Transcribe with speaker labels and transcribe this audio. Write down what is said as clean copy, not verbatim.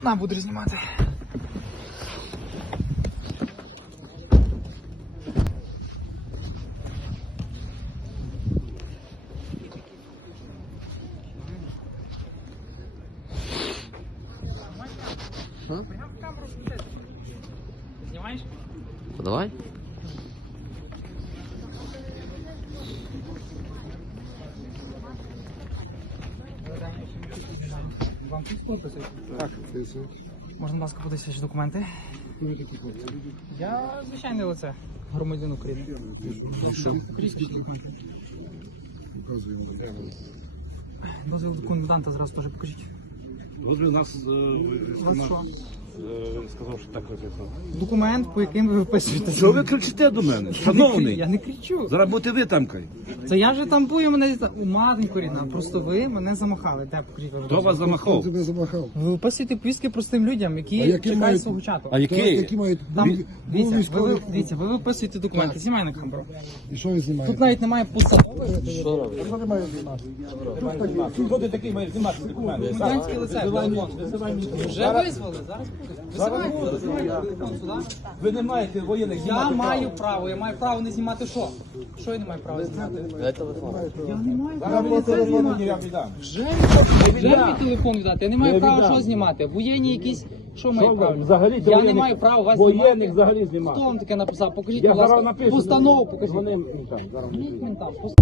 Speaker 1: На, буду знімати. Знімаєш?
Speaker 2: Давай.
Speaker 1: Вам тут підписують?
Speaker 3: Так, підписую.
Speaker 1: Можна, будь ласка, подивитися документи? Я звичайне лице, громадянин України.
Speaker 3: Показуємо.
Speaker 1: Дозвіл до коменданта зразу теж покажіть.
Speaker 4: Дозвіл нас
Speaker 1: Ось що?
Speaker 4: сказав, що так роз'яснив.
Speaker 1: Документ, по яким ви виписуєте.
Speaker 4: Що ви кричите до мене? Шановний,
Speaker 1: Я не кричу.
Speaker 4: зараз будете ви тамкай.
Speaker 1: Це я вже тампую мене у матеньку рідна. Просто ви мене замахали. Де покажіть? ви
Speaker 4: Хто вас замахав?
Speaker 3: Тебе замахав.
Speaker 1: Ви виписуєте повістки простим людям,
Speaker 3: А
Speaker 1: які
Speaker 3: які
Speaker 1: чекають
Speaker 3: мають-
Speaker 1: свого чату.
Speaker 4: А
Speaker 3: Які мають
Speaker 1: Там,
Speaker 3: був
Speaker 1: дивіться,
Speaker 3: військовий.
Speaker 1: дивіться, ви виписуєте документи, знімай на камеру.
Speaker 3: І що ви знімаєте?
Speaker 1: Тут навіть немає постанови.
Speaker 3: Що немає знімати?
Speaker 4: Хто ти такий маєш знімати документи?
Speaker 1: Громадянське лице, телефон. Вже визвали, зараз буде. Визивайте телефон сюди.
Speaker 4: Ви не маєте воєнних
Speaker 1: Я маю право не знімати що? Що я не маю права знімати? Я не маю права не це знімати.
Speaker 4: Я віддам.
Speaker 1: Вже мій телефон віддати, я не маю права що знімати. Воєнні якісь, що маю право?
Speaker 4: взагалі
Speaker 1: Я не маю права вас знімати.
Speaker 4: Воєнних взагалі знімати.
Speaker 1: Хто вам таке написав? Покажіть,
Speaker 4: Я
Speaker 1: будь
Speaker 4: зараз
Speaker 1: ласка,
Speaker 4: напишу.
Speaker 1: постанову покажіть.
Speaker 4: Вони ментам, зараз.
Speaker 1: Покажіть ментам.